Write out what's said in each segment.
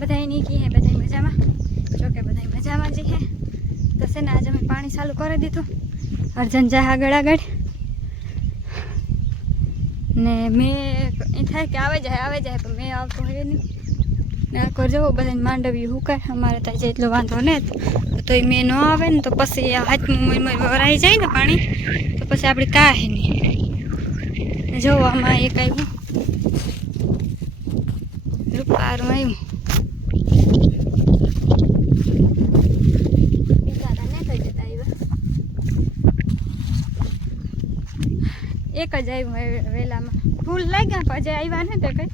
બધાની કી હે બધા મજામાં જો કે બધા મજામાં જ હે તો છે ને આજે અમે પાણી ચાલુ કરી દીધું અર્જન જા આગળ આગળ ને મેં એ થાય કે આવે જાય આવે જાય પણ મેં આવતો હોય નહીં ને આખો જવો બધાને માંડવી હુકાય અમારે ત્યાં જે એટલો વાંધો ને તો એ મેં ન આવે ને તો પછી આ હાથમાં મોય મોય વરાઈ જાય ને પાણી તો પછી આપણે કાંઈ નહીં જો આમાં એક આવ્યું રૂપારું આવ્યું એક જ આવ્યું વેલામાં. ફૂલ લાગ્યા પણ આવ્યા ને તે કઈ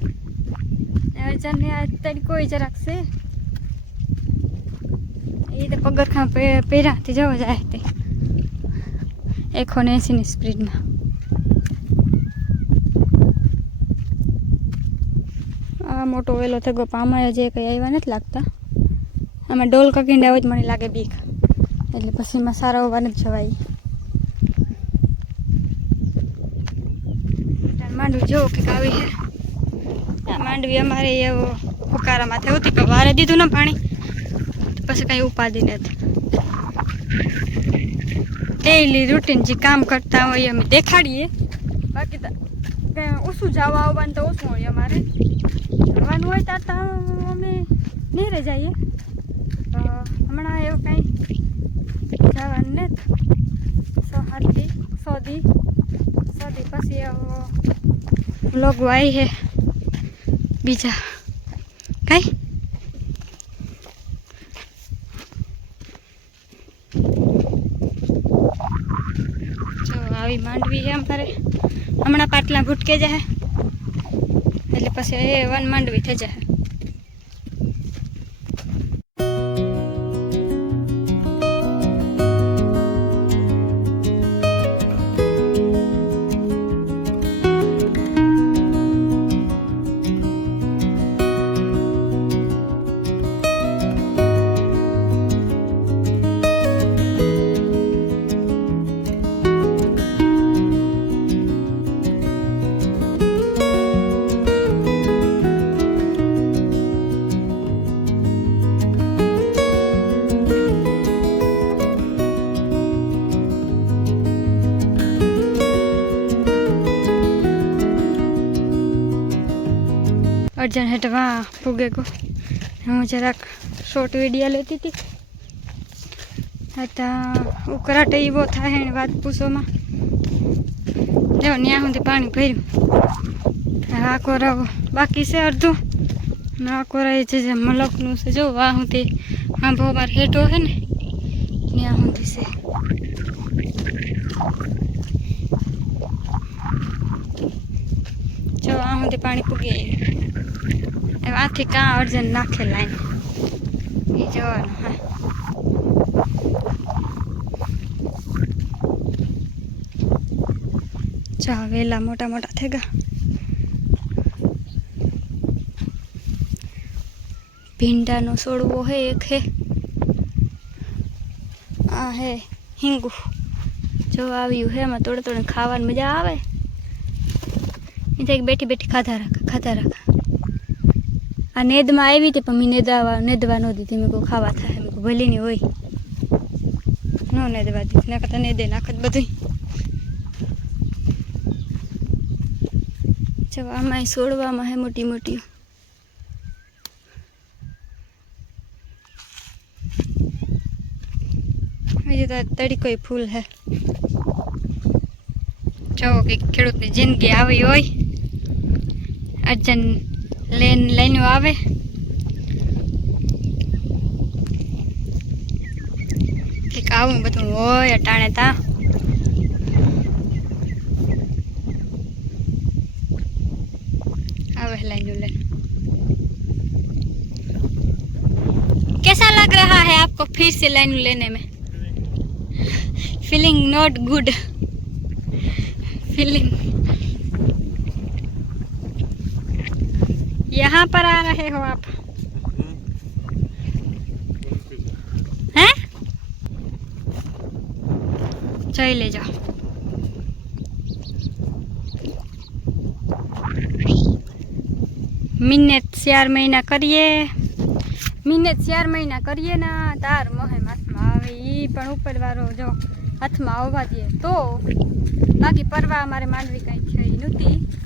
અર્જનને આ કોઈ જરાક છે. એ તો પગરખા પહેરાથી જવો જાય તે. એકસો ને એંસીની સ્પીડમાં. આ મોટો વેલો થઈ ગયો પણ જે કંઈ આવ્યા નથી લાગતા. આમાં ડોલ કકીંડા હોય જ મને લાગે બીક. એટલે પછી એમાં સારા હોવા નથી જવાય. માંડવી જોવો કે આવી છે આ માંડવી અમારે એવો ફુકારામાં થયું હતું પણ વારે દીધું ને પાણી તો પછી કાંઈ ઉપાધિ નથી ડેઈલી રૂટીન જે કામ કરતા હોય અમે દેખાડીએ બાકી તો કંઈ ઓછું જવા આવવાનું તો ઓછું હોય અમારે જવાનું હોય ત્યાં તો અમે નીરે જઈએ તો હમણાં એવું કાંઈ જવાનું નથી સો હાથથી સોદી સોદી પછી એવો લોકો આવી છે બીજા કાંઈ જો આવી માંડવી છે અમારે હમણાં પાટલા ભૂટકે જાય એટલે પછી એ વન માંડવી થઈ જાય અર્જન હેઠવા ફૂગે કો હું જરાક શોર્ટ વિડીયો લેતી હતી હતા ઉકરાટે એવો થાય ને વાત પૂછોમાં જો ત્યાં સુધી પાણી ભર્યું હવે આ કોરાવો બાકી છે અડધું ને આ કોરાય છે જે મલકનું છે જો વાહ સુધી આંભો માર હેઠો છે ને ત્યાં સુધી છે જો આ સુધી પાણી પૂગી આવ્યું હવે આથી કાં અર્જન નાખે લાઈન એ જવાનું હા ચા વેલા મોટા મોટા થઈ ગયા ભીંડાનો છોડવો હે એક હે આ હે હિંગુ જો આવ્યું હે એમાં તોડે તોડે ખાવાની મજા આવે એ થાય બેઠી બેઠી ખાધા રાખા ખાધા રાખા આ નેદમાં આવી હતી, પણ મેં નેદાવા, નેદવા ન દીધી. મેં કોઈ ખાવા થાય. મેં કહું ભલી ની હોય. ન નેદવા દીધી. ના કરતા નેદે નાખત બધું જો આમાં છોડવામાં હે મોટી મોટી હજી તો તડીકો ફૂલ હે. જો કે ખેડૂતની જિંદગી આવી હોય. અર્જન લેન લઈને આવે કંઈક આવું બધું હોય અટાણે તા આવે लाइन लेन कैसा लग रहा है आपको फिर से लाइन लेने में फीलिंग नॉट गुड फीलिंग यहाँ पर आ रहे हो आप हैं चले जाओ મિનિટ ચાર મહિના કરીએ મહિને ચાર મહિના કરીએ ને તાર મોહે હાથમાં આવે એ પણ ઉપરવાળો જો હાથમાં આવવા દે તો બાકી પરવા અમારે માંડવી કાંઈ થઈ નહોતી અવાર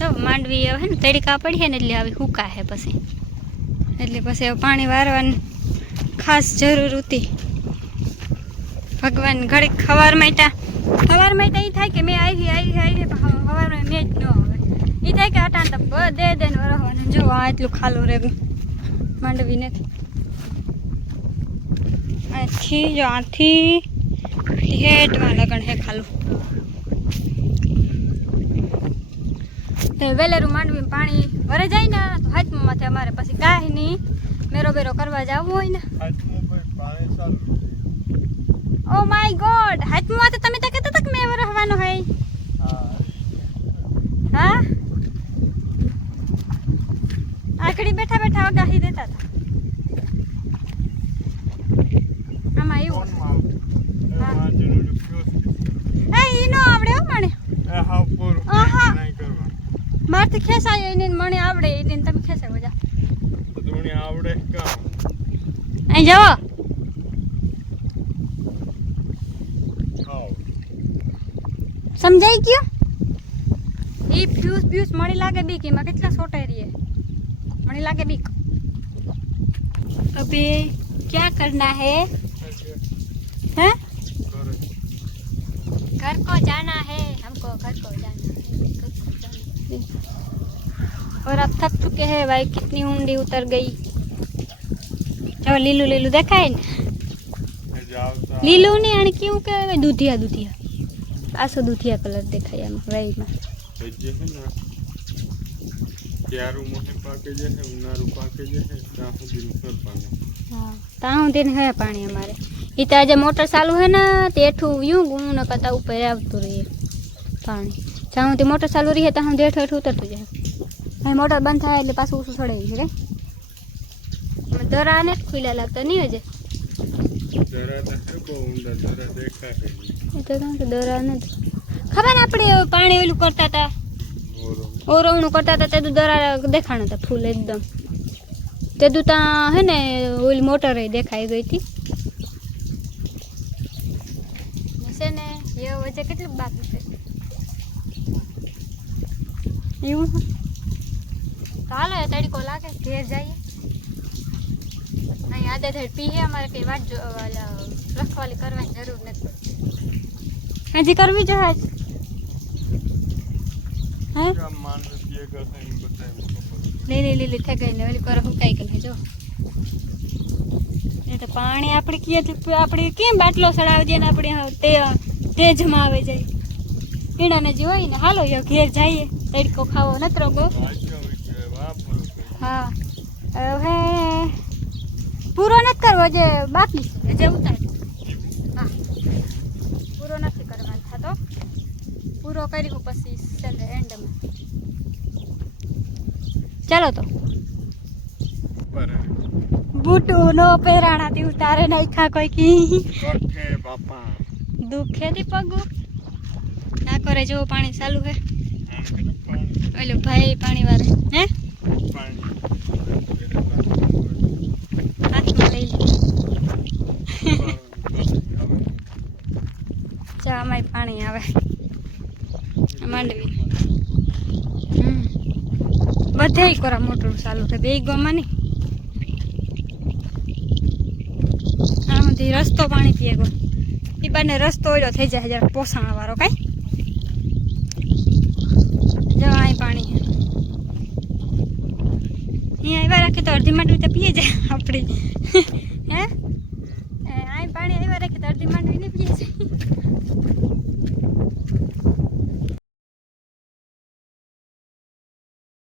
જો, માંડવી હવે ને, તડકા પડીએ ને, એટલે આવી હુકા હે પછી. એટલે પછી પાણી વારવાની ખાસ જરૂર હતી. ભગવાન ઘડીક ખવાર માટા ખવાર માટા એ થાય કે મેં આવી આવી આવી ખવાર મેં જ ન આવે. એ થાય કે આટા તો બ- દે ને વરસવાનું જો, આ એટલું ખાલું રહેવું. માંડવી નથી. આથી, જો આથી, હેઠમાં લગન હે ખાલું. તો વેલેરું માંડવી પાણી વરે જાય ને તો હાથમાં માથે અમારે પછી કાંઈ નહીં. મેરો બેરો કરવા જવું હોય ને. ઓ માય ગોડ હાથમાં માથે તમે તો કહેતા હતા કે મેં વરસવાનું હોય. હા. આખડી બેઠા બેઠા અગાહી દેતા હતા. આમાં એવું એ ઈ નો આવડે હો મને. આહા. મારથી ખેસાયો એને મને આવડે એને તમે ખેસાય બધા આવડે કામ અહીં જાઓ હાવ સમજાઈ ગયું એ ફ્યુઝ ફ્યુઝ મને લાગે બીક એમાં કેટલા સોટાઈ રહીએ મને લાગે બીક અબે क्या करना है हैं घर को जाना है हमको घर को जाना है घर को जाना है और अब थक चुके हैं भाई कितनी ऊंडी उतर गई જો લીલું લીલું દેખાય ને જાવતા લીલું નહીં અને કેવું કે દૂધિયા દૂધિયા આસો દૂધિયા કલર દેખાય આમાં વાઈમાં જે છે ને ક્યારું મોહે પાકે જે છે ઉનાળું પાકે જે છે ત્યાં સુધીનું ફેર પાણી હા ત્યાં સુધી હે પાણી અમારે એ તો આજે મોટર ચાલુ હે ને તે હેઠું વ્યૂ ગું ન કરતા ઉપર આવતું રહીએ પાણી જ્યાં સુધી મોટર ચાલુ રહે ત્યાં સુધી હેઠું હેઠું ઉતરતું જાય હવે મોટર બંધ થાય એટલે પાછું ઓછું ચડાવી છે કે દરા ને જ ખુલ્લા લાગતા નહીં હજે જરા તો હે બહુ ઊંડા જરા દેખાય એ તો કારણ કે દરા ને જ ખબર ને આપણે પાણી ઓલું કરતા હતા ઓરો ઓરવણું કરતા હતા તે દરા દેખાણ હતા ફૂલ એકદમ તે દુ ત્યાં હે ને ઓલી મોટર દેખાઈ ગઈ હતી ને છે ને એ વચ્ચે કેટલું બાકી છે એવું છે? તો હાલો એ તડકો લાગે. ઘેર જઈએ. અહીં આદે થઈ પીએ અમારે કંઈ વાત રખવાલી કરવાની જરૂર નથી. હજી કરવી જો હજ લીલી લીલી થઈ ગઈ ને ઓલી કોર હુકાઈ ગઈ જો. એ તો પાણી આપણે કીએ આપણે કેમ બાટલો સડાવી દઈએ ને આપણે તે તેજમાં આવે જાય. પીણાને જે હોય ને હાલો યો ઘેર જઈએ. તડકો ખાવો નતરો ગો હા હવે પૂરો નથી કરવો જે બાકી છે જે ઉતાર હા પૂરો નથી કરવાનો થતો પૂરો કર્યું પછી છેલ્લે એન્ડમાં ચાલો તો પર બૂટું નો પહેરાણાથી ઉતારે નાખ્યા કોઈ કી કોઠે બાપા દુખેથી પગું ના કરે જો પાણી ચાલુ હે આમ કે ને પાણી ઓલો ભાઈ પાણી વાળે હે અમાય પાણી આવે માંડવી બધે કોરા મોટર ચાલુ છે બે ગામમાં નહીં રસ્તો પાણી પીએ ગયો એ બાને રસ્તો ઓલો થઈ જાય હજાર પોસાણ વાળો કાંઈ જો અહીં પાણી છે અહીંયા આવ્યા રાખે તો અડધી માંડવી તો પીએ જાય આપણી. હે? અહીં પાણી આવ્યા રાખે તો અડધી માંડવી નહીં પીએ જાય